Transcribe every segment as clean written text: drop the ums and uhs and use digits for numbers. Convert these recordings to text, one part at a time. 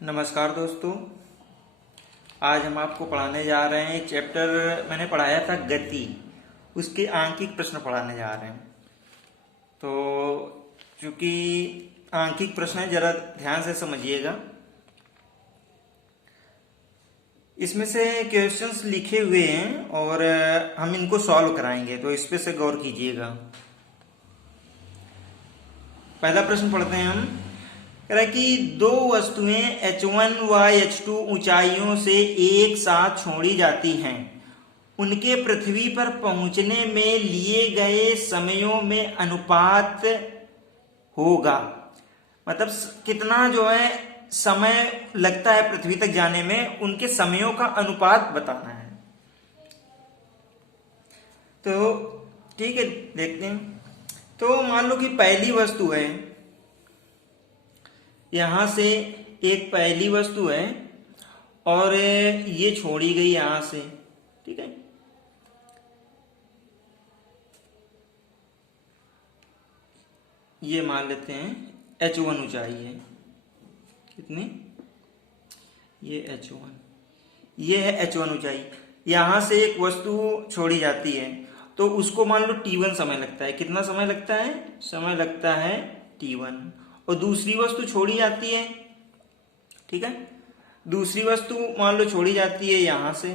नमस्कार दोस्तों। आज हम आपको पढ़ाने जा रहे हैं चैप्टर मैंने पढ़ाया था गति, उसके आंकिक प्रश्न पढ़ाने जा रहे हैं। तो चूंकि आंकिक प्रश्न है, जरा ध्यान से समझिएगा। इसमें से क्वेश्चंस लिखे हुए हैं और हम इनको सॉल्व कराएंगे, तो इस पे से गौर कीजिएगा। पहला प्रश्न पढ़ते हैं हम। कह रहा है कि दो वस्तुएं H1 व H2 ऊंचाइयों से एक साथ छोड़ी जाती हैं। उनके पृथ्वी पर पहुंचने में लिए गए समयों में अनुपात होगा। मतलब कितना जो है समय लगता है पृथ्वी तक जाने में, उनके समयों का अनुपात बताना है। तो ठीक है, देखते हैं। तो मान लो कि पहली वस्तु है, यहां से एक पहली वस्तु है और ये छोड़ी गई यहां से, ठीक है। ये मान लेते हैं H1 ऊंचाई है, कितनी? ये H1, ये है H1 ऊंचाई। यहां से एक वस्तु छोड़ी जाती है तो उसको मान लो T1 समय लगता है। कितना समय लगता है? समय लगता है T1। और दूसरी वस्तु छोड़ी जाती है, ठीक है। दूसरी वस्तु मान लो छोड़ी जाती है यहां से,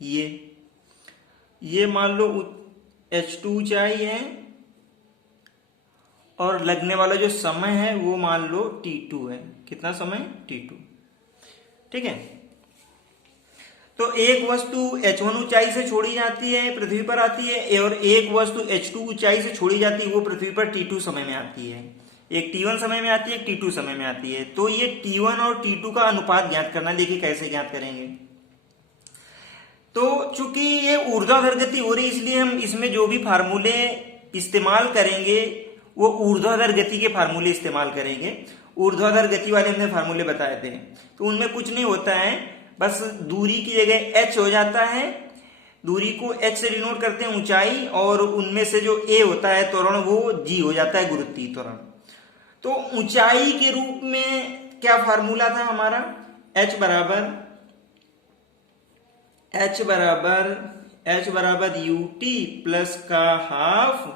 ये मान लो H2 ऊंचाई है और लगने वाला जो समय है वो मान लो T2 है। कितना समय? T2, ठीक है। तो एक वस्तु H1 ऊंचाई से छोड़ी जाती है, पृथ्वी पर आती है, और एक वस्तु H2 ऊंचाई से छोड़ी जाती है, वो पृथ्वी पर T2 समय में आती है। एक T1 समय में आती है, एक T2 समय में आती है। तो ये T1 और T2 का अनुपात ज्ञात करना। देखिए कैसे ज्ञात करेंगे। तो चूंकि ये ऊर्ध्वाधर गति हो रही है, इसलिए हम इसमें जो भी फार्मूले इस्तेमाल करेंगे वो ऊर्ध्वाधर गति के फार्मूले इस्तेमाल करेंगे। ऊर्ध्वाधर गति वाले हमने फार्मूले बताए थे, तो उनमें कुछ नहीं होता है, बस दूरी की जगह h हो जाता है। दूरी को h से डिनोट करते हैं ऊंचाई, और उनमें से जो a होता है त्वरण, वो g हो जाता है, गुरुत्वीय त्वरण। तो ऊंचाई के रूप में क्या फार्मूला था हमारा? h बराबर ut प्लस का हाफ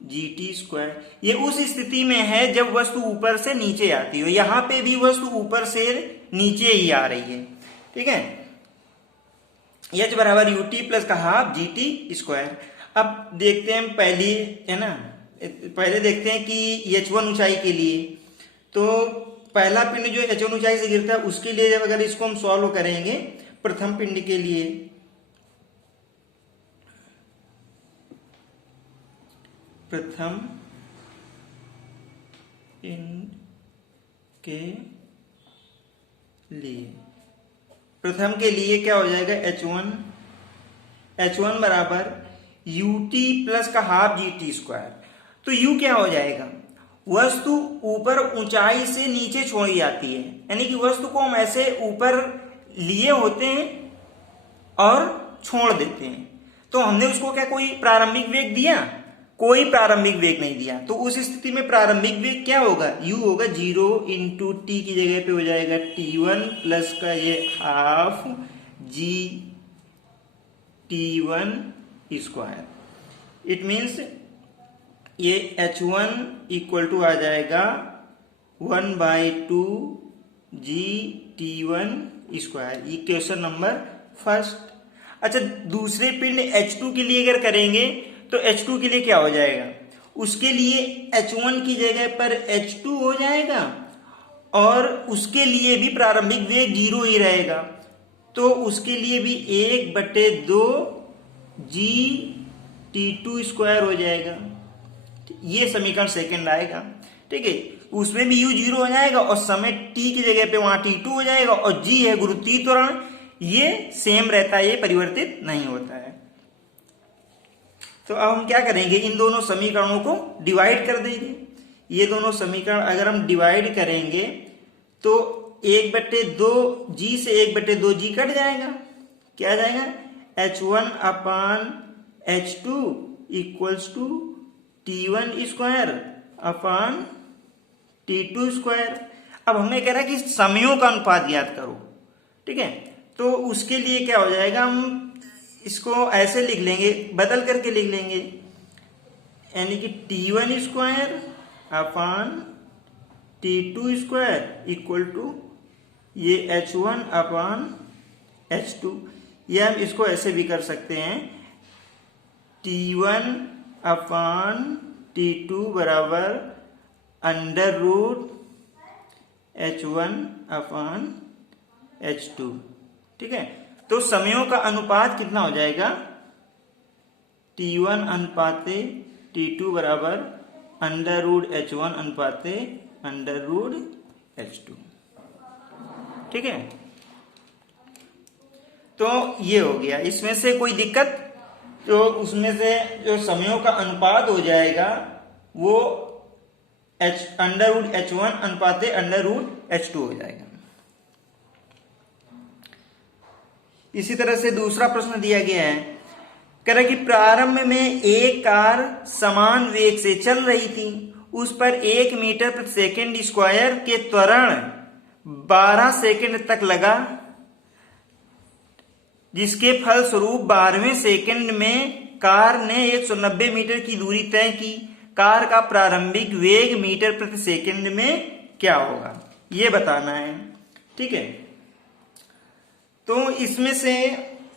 gt स्क्वायर। ये उस स्थिति में है जब वस्तु ऊपर से नीचे आती हो। यहां पे भी वस्तु ऊपर से नीचे ही आ रही है, ठीक है। h बराबर ut प्लस का हाफ gt स्क्वायर। अब देखते हैं पहली, है ना, पहले देखते हैं कि H1 ऊंचाई के लिए। तो पहला पिंड जो H1 ऊंचाई से गिरता है उसके लिए जब अगर इसको हम सॉल्व करेंगे, प्रथम पिंड के लिए, प्रथम पिंड के लिए, प्रथम के लिए क्या हो जाएगा? H1 बराबर ut प्लस का हाफ gt स्क्वायर। तो u क्या हो जाएगा? वस्तु ऊपर ऊंचाई से नीचे छोड़ी जाती है, यानी कि वस्तु को हम ऐसे ऊपर लिए होते हैं और छोड़ देते हैं। तो हमने उसको क्या कोई प्रारंभिक वेग दिया? कोई प्रारंभिक वेग नहीं दिया। तो उस स्थिति में प्रारंभिक वेग क्या होगा? u होगा 0 इंटू टी की जगह पे हो जाएगा T1 प्लस का ये half g T1 square. It means ये H1 इक्वल टू आ जाएगा 1/2 g T1 स्क्वायर। ये क्वेश्चन नंबर फर्स्ट। अच्छा, दूसरे पिंड H2 के लिए अगर करेंगे तो H2 के लिए क्या हो जाएगा? उसके लिए H1 की जगह पर H2 हो जाएगा और उसके लिए भी प्रारंभिक वेग 0 ही रहेगा। तो उसके लिए भी 1/2 g T2 स्क्वायर हो जाएगा। ये समीकरण सेकंड आएगा, ठीक है। उसमें भी u 0 हो जाएगा और समय t की जगह पे वहां T2 हो जाएगा, और g है गुरुत्वीय त्वरण, ये सेम रहता है, ये परिवर्तित नहीं होता है। तो अब हम क्या करेंगे? इन दोनों समीकरणों को डिवाइड कर देंगे। ये दोनों समीकरण अगर हम डिवाइड करेंगे तो 1/2 g से 1/2 g कट जाएगा। क्या आ जाएगा? H1 upon H2 equals to T1 square upon T2 square. अब हमें कह रहा है कि समयों का अनुपात ज्ञात करो, ठीक है। तो उसके लिए क्या हो जाएगा, हम इसको ऐसे लिख लेंगे, बदल करके लिख लेंगे, यानी कि T1 square upon T2 square equal to ये H1 अपान H2। या हम इसको ऐसे भी कर सकते हैं, T1 अपान T2 बराबर under root H1 upon H2, ठीक है। तो समयों का अनुपात कितना हो जाएगा, T1 अनुपाते T2 बराबर अंडर रूट H1 अनुपाते अंडर रूट H2, ठीक है। तो ये हो गया, इसमें से कोई दिक्कत, तो उसमें से जो समयों का अनुपात हो जाएगा वो अंडर रूट H1 अनुपाते अंडर रूट H2 हो जाएगा। इसी तरह से दूसरा प्रश्न दिया गया है, कह रहा है कि प्रारंभ में एक कार समान वेग से चल रही थी, उस पर 1 मीटर प्रति सेकंड स्क्वायर के त्वरण 12 सेकंड तक लगा, जिसके फलस्वरूप 12वें सेकंड में कार ने 190 मीटर की दूरी तय की। कार का प्रारंभिक वेग मीटर प्रति सेकंड में क्या होगा, ये बताना है, ठीक है। तो इसमें से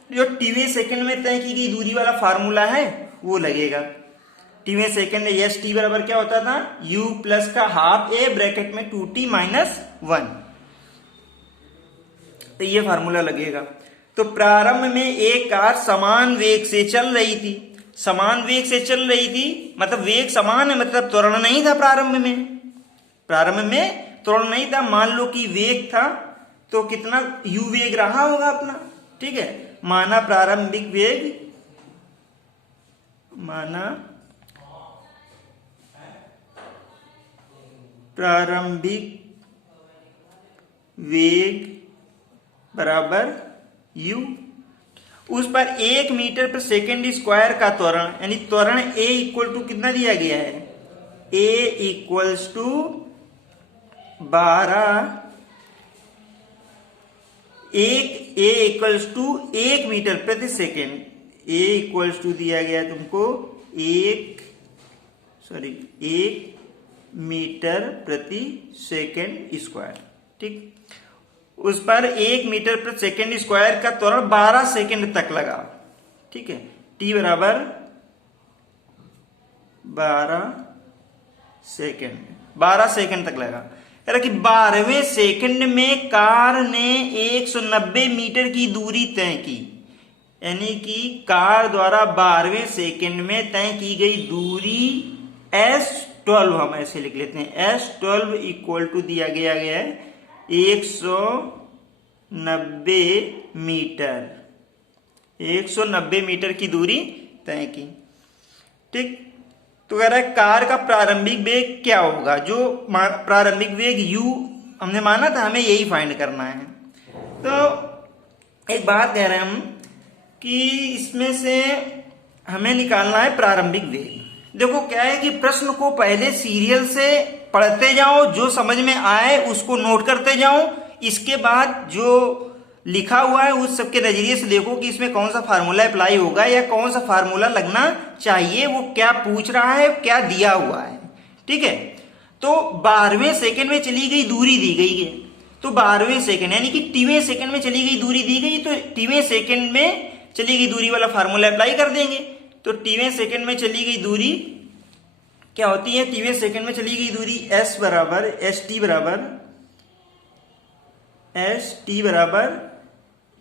जो टीवें सेकंड में तय की गई दूरी वाला फार्मूला है वो लगेगा। टीवें सेकंड में एस टी बराबर क्या होता था, u प्लस का हाफ ए ब्रैकेट में 2t माइनस 1, तो ये फार्मूला लगेगा। तो प्रारंभ में एक कार समान वेग से चल रही थी, समान वेग से चल रही थी मतलब वेग समान है, मतलब त्वरण नहीं था प्रारंभ में त्वरण नहीं था। मान लो कि वेग था तो कितना u वेग रहा होगा अपना, ठीक है। माना प्रारंभिक वेग बराबर u, उस पर 1 मीटर पर सेकेंड स्क्वायर का त्वरण, यानी त्वरण a इक्वल टू कितना दिया गया है, a equals to 12, a equals to 1 metre प्रति सेकेंड, a इक्वल्स टू दिया गया तुमको 1 मीटर प्रति सेकेंड स्क्वायर, ठीक। उस पर 1 मीटर प्रति सेकेंड स्क्वायर का त्वरण 12 सेकेंड तक लगा, ठीक है। t बराबर 12 सेकेंड तक लगा। कह रहा कि 12वें सेकंड में कार ने 190 मीटर की दूरी तय की, यानी कि कार द्वारा 12वें सेकंड में तय की गई दूरी S12, हम ऐसे लिख लेते हैं, S12 इक्वल टू दिया गया है 190 मीटर की दूरी तय की, ठीक। तो कह रहा है कार का प्रारंभिक वेग क्या होगा, जो प्रारंभिक वेग u हमने माना था, हमें यही फाइंड करना है। तो एक बात कह रहे हैं हम कि इसमें से हमें निकालना है प्रारंभिक वेग। देखो क्या है कि प्रश्न को पहले सीरियल से पढ़ते जाओ, जो समझ में आए उसको नोट करते जाओ, इसके बाद जो लिखा हुआ है उस सबके नजरिए से देखो कि इसमें कौन सा फार्मूला अप्लाई होगा या कौन सा फार्मूला लगना चाहिए, वो क्या पूछ रहा है, क्या दिया हुआ है, ठीक है। तो 12वें सेकंड में चली गई दूरी दी गई है, तो 12वें सेकंड यानी कि टीवें सेकंड में चली गई दूरी दी गई, तो टीवें सेकंड में चली गई दूरी वाला फार्मूला अप्लाई कर देंगे। तो टीवें सेकंड में चली गई दूरी क्या होती है, टीवें सेकंड में चली गई दूरी एस टी बराबर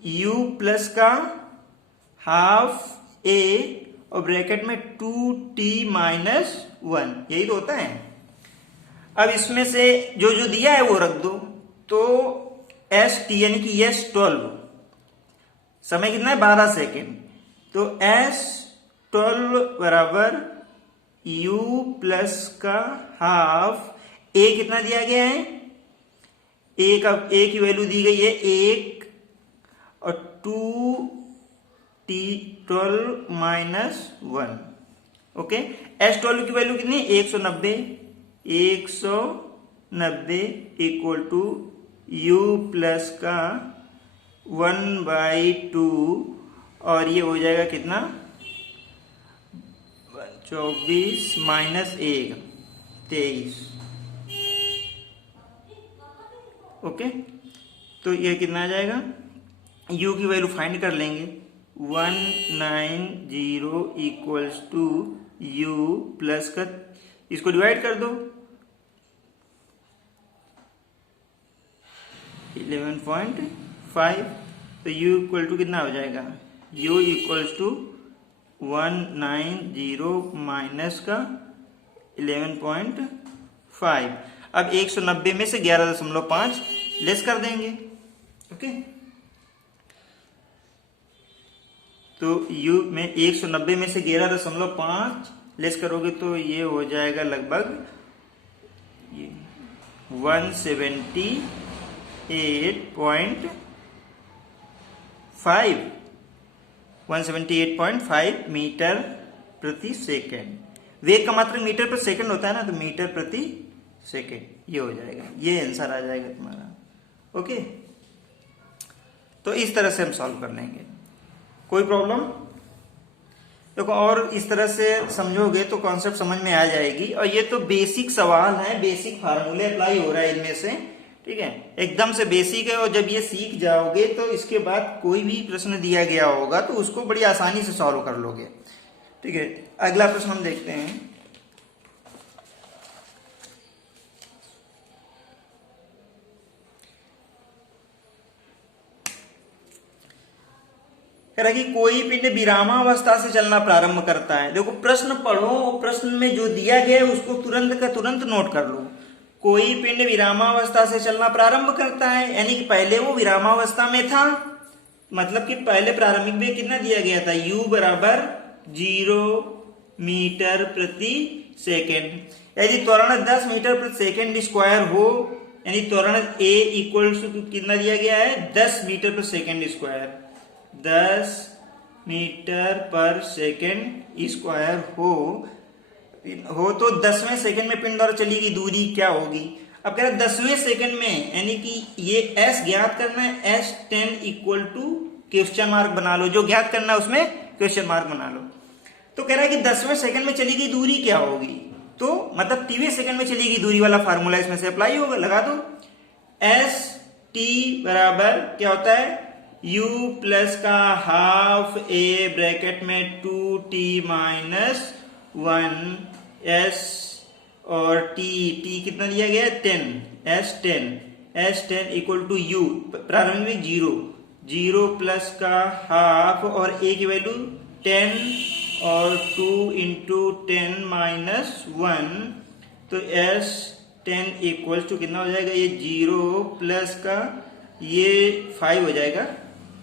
u प्लस का हाफ a और ब्रैकेट में 2t माइनस 1, यही तो होता है। अब इसमें से जो जो दिया है वो रख दो, तो st यानी कि S12 समय कितना है 12 सेकेंड, तो S12 बराबर u प्लस का हाफ a कितना दिया गया है, a की वैल्यू दी गई है 1 और 2t12 माइनस 1, ओके। S12 की वैल्यू कितनी 190 90 इक्वल टू u प्लस का 1/2 और ये हो जाएगा कितना 24 माइनस 1 23। ओके, तो ये कितना आ जाएगा, u की वैल्यू फाइंड कर लेंगे। 190 इक्वल्स टू u प्लस का, इसको डिवाइड कर दो 11.5, तो u इक्वल टू कितना हो जाएगा, u इक्वल्स टू 190 माइनस का 11.5। अब 190 में से 11.5 लेस कर देंगे। ओके, तो u में 190 में से 11.5 लेस करोगे तो ये हो जाएगा लगभग 178.5 मीटर प्रति सेकेंड। वेग का मात्रक मीटर प्रति सेकेंड होता है ना, तो मीटर प्रति सेकेंड ये हो जाएगा, ये आंसर आ जाएगा तुम्हारा। ओके, तो इस तरह से हम सॉल्व कर लेंगे। कोई प्रॉब्लम देखो, और इस तरह से समझोगे तो कॉन्सेप्ट समझ में आ जाएगी। और ये तो बेसिक सवाल है, बेसिक फार्मूले अप्लाई हो रहा है इनमें से, ठीक है, एकदम से बेसिक है। और जब ये सीख जाओगे तो इसके बाद कोई भी प्रश्न दिया गया होगा तो उसको बड़ी आसानी से सॉल्व कर लोगे। ठीक है, अगला प्रश्न हम देखते हैं। कह रहा कि कोई पिंड विरामावस्था से चलना प्रारंभ करता है। देखो प्रश्न पढ़ो, प्रश्न में जो दिया गया है उसको तुरंत का तुरंत नोट कर लो। कोई पिंड विरामावस्था से चलना प्रारंभ करता है, यानी कि पहले वो विरामावस्था में था, मतलब कि पहले प्रारंभिक वेग कितना दिया गया था, u बराबर 0 मीटर प्रति सेकेंड। यदि त्वरण 10 मीटर प्रति सेकेंड स्क्वायर हो, यानी त्वरण a इक्वल टू कितना दिया गया है, 10 मीटर प्रति सेकेंड स्क्वायर, 10 मीटर पर सेकेंड स्क्वायर हो तो 10वें सेकंड में पिंड द्वारा चली गई दूरी क्या होगी। अब कह रहे 10वें सेकंड में, यानी कि ये s ज्ञात करना है, s10 equal to question mark बना लो, जो ज्ञात करना है उसमें क्वेश्चन मार्क बना लो। तो कह रहा है कि 10वें सेकंड में चली गई दूरी क्या होगी, तो मतलब 3वें सेकंड में चली गई दूरी वाला फार्मूला इसमें से अप्लाई होगा, लगा दो। s t बराबर क्या होता है, u प्लस का हाफ a ब्रैकेट में 2t माइनस 1 s और t कितना दिया गया है 10, s10 इक्वल टू u प्रारंभिक 0 प्लस का हाफ और a की वैल्यू 10 और 2 इंटू 10 माइनस 1, तो s10 इक्वल टू कितना हो जाएगा, ये 0 प्लस का ये 5 हो जाएगा,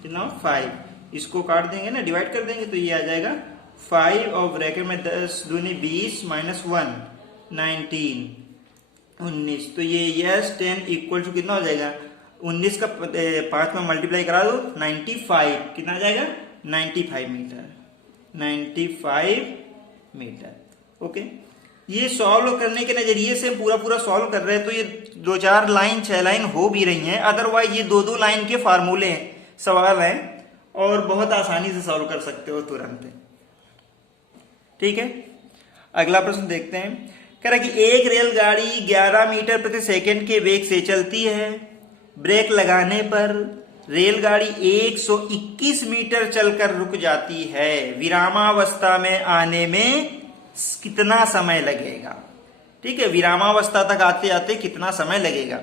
कितना 5, इसको काट देंगे ना, डिवाइड कर देंगे तो ये आ जाएगा 5 और ब्रैकेट में 10 दूनी 20 माइनस 1 19, तो ये s10 इक्वल टू कितना हो जाएगा, 19 का 5 में मल्टीप्लाई करा दो 95, कितना आ जाएगा 95 मीटर। ओके, ये सॉल्व करने के नजरिए से पूरा सॉल्व कर रहे हैं, तो ये 2-4 लाइन 6 लाइन हो भी रही हैं, अदरवाइज ये 2-2 लाइन के फार्मूले सवाल हैं और बहुत आसानी से सॉल्व कर सकते हो तुरंत। ठीक है, अगला प्रश्न देखते हैं। कह रहा है कि एक रेलगाड़ी 11 मीटर प्रति सेकंड के वेग से चलती है, ब्रेक लगाने पर रेलगाड़ी 121 मीटर चलकर रुक जाती है, विरामावस्था में आने में कितना समय लगेगा। ठीक है, विरामावस्था तक आते आते कितना समय लगेगा।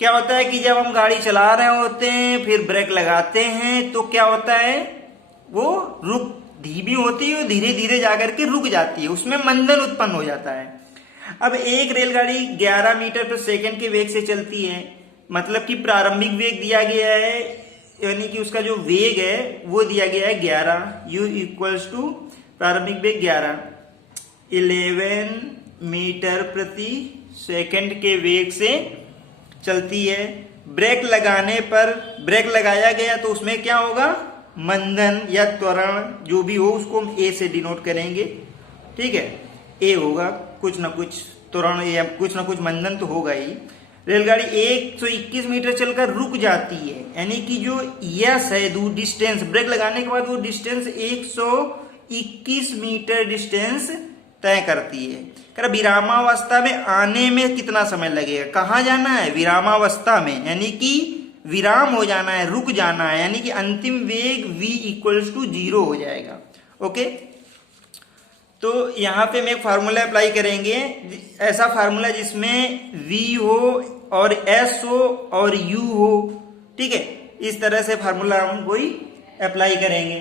क्या होता है कि जब हम गाड़ी चला रहे होते हैं फिर ब्रेक लगाते हैं तो क्या होता है, वो रुक धीमी होती है, धीरे धीरे जाकर के रुक जाती है, उसमें मंदन उत्पन्न हो जाता है। अब एक रेलगाड़ी 11 मीटर प्रति सेकंड के वेग से चलती है, मतलब कि प्रारंभिक वेग दिया गया है, यानी कि उसका जो वेग है वो दिया गया है 11, u इक्वल्स टू प्रारंभिक वेग 11 मीटर प्रति सेकंड के वेग से चलती है। ब्रेक लगाने पर, ब्रेक लगाया गया तो उसमें क्या होगा, मंदन या त्वरण जो भी हो उसको हम a से डिनोट करेंगे। ठीक है, a होगा कुछ ना कुछ त्वरण या कुछ ना कुछ मंदन तो होगा ही। रेलगाड़ी 121 मीटर चलकर रुक जाती है, यानी कि जो यस है दूर डिस्टेंस, ब्रेक लगाने के बाद वो डिस्टेंस 121 मीटर डिस्टेंस तय करती है। कर विरामावस्था में आने में कितना समय लगेगा, कहाँ जाना है, विरामावस्था में, यानी कि विराम हो जाना है, रुक जाना है, यानी कि अंतिम वेग v इक्वल्स टू 0 हो जाएगा। ओके, तो यहां पे हम एक फार्मूला अप्लाई करेंगे, ऐसा फार्मूला जिसमें v हो और s हो और u हो। ठीक है, इस तरह से फार्मूला हम कोई अप्लाई करेंगे।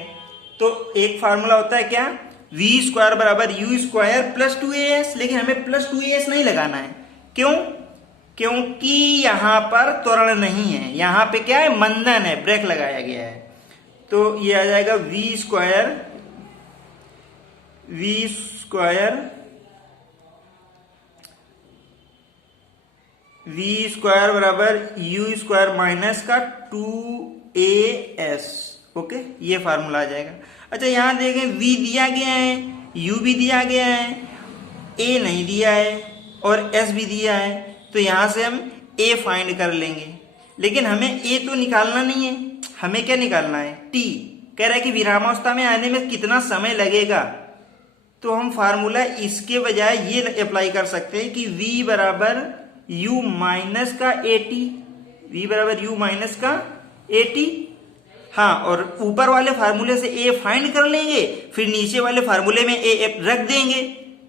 तो एक फार्मूला होता है क्या, v स्क्वायर बराबर u स्क्वायर प्लस 2as, लेकिन हमें प्लस 2as नहीं लगाना है। क्यों, क्योंकि यहां पर त्वरण नहीं है, यहां पे क्या है, मंदन है, ब्रेक लगाया गया है। तो ये आ जाएगा v स्क्वायर बराबर u स्क्वायर माइनस का 2as। ओके, ये फार्मूला आ जाएगा। अच्छा, यहां देखें v दिया गया है, u भी दिया गया है, a नहीं दिया है और s भी दिया है, तो यहां से हम a फाइंड कर लेंगे। लेकिन हमें a तो निकालना नहीं है, हमें क्या निकालना है, t। कह रहा है कि विरामावस्था में आने में कितना समय लगेगा, तो हम फार्मूला इसके बजाय ये अप्लाई कर सकते हैं कि v बराबर u माइनस का at, v बराबर u माइनस का at। हाँ, और ऊपर वाले फार्मूले से a फाइंड कर लेंगे, फिर नीचे वाले फार्मूले में a रख देंगे।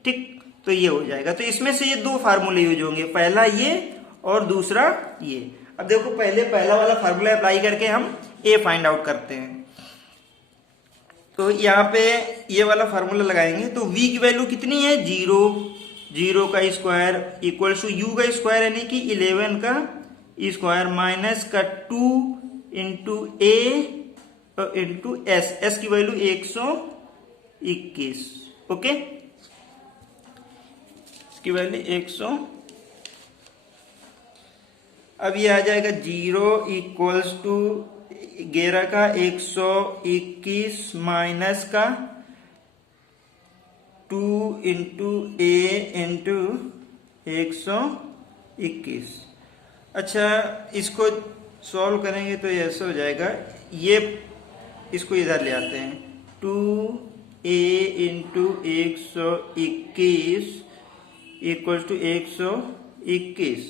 ठीक, तो ये हो जाएगा। तो इसमें से ये दो फार्मूले यूज होंगे, पहला ये और दूसरा ये। अब देखो, पहले पहला वाला फार्मूला अप्लाई करके हम a फाइंड आउट करते हैं। तो यहाँ पे ये वाला फार्मूला लगाएंगे, तो v की वैल्यू कितनी है, 0 का स्क्वायर इक्वल्स टू u का स्क्वायर, यानी कि 11 का स्क्वायर माइनस का 2 इंटू a इंटू s की वैल्यू 121। ओके, इसकी वैल्यू 100। अब ये आ जाएगा 0 इक्वल्स टू 11 का 121 माइनस का 2 इंटू a इंटू 121। अच्छा, इसको सॉल्व करेंगे तो ये ऐसा हो जाएगा, ये इसको इधर ले आते हैं, 2a इंटू 121 इक्वल्स टू 121।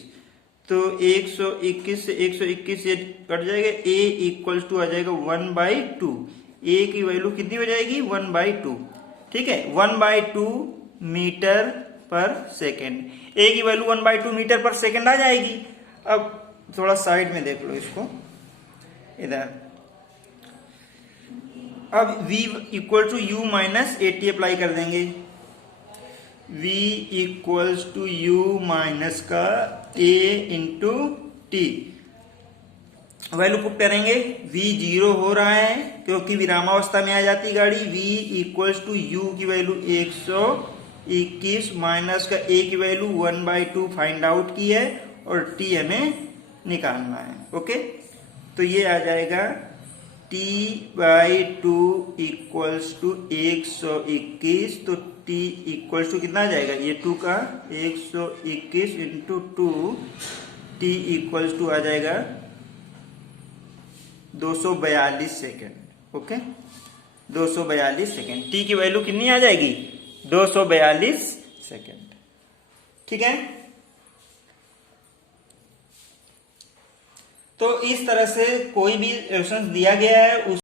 तो 121 से 121 ये कट जाएगा, a इक्वल्स टू आ जाएगा 1/2। a की वैल्यू कितनी हो जाएगी, 1/2। ठीक है, 1/2 मीटर पर सेकेंड, a की वैल्यू 1/2 मीटर पर सेकेंड आ जाएगी। अब थोड़ा साइड में देख लो इसको, इधर। अब v equal to u minus at apply कर देंगे, v equals to u minus का a into T. Value put करेंगे, v 0 हो रहा है क्योंकि विरामावस्था में आ जाती गाड़ी। v इक्वल्स टू u की वैल्यू 121 माइनस का a की वैल्यू 1/2 फाइंड आउट की है और t हमें निकालना है। ओके, तो ये आ जाएगा t/2 इक्वल्स टू 121। तो t इक्वल्स टू कितना आ जाएगा, ये 2 का 121 इंटू 2, t इक्वल्स टू आ जाएगा 242 सेकेंड। ओके, 242 सेकेंड, t की वैल्यू कितनी आ जाएगी, 242 सेकेंड। ठीक है, तो इस तरह से कोई भी क्वेश्चन दिया गया है उस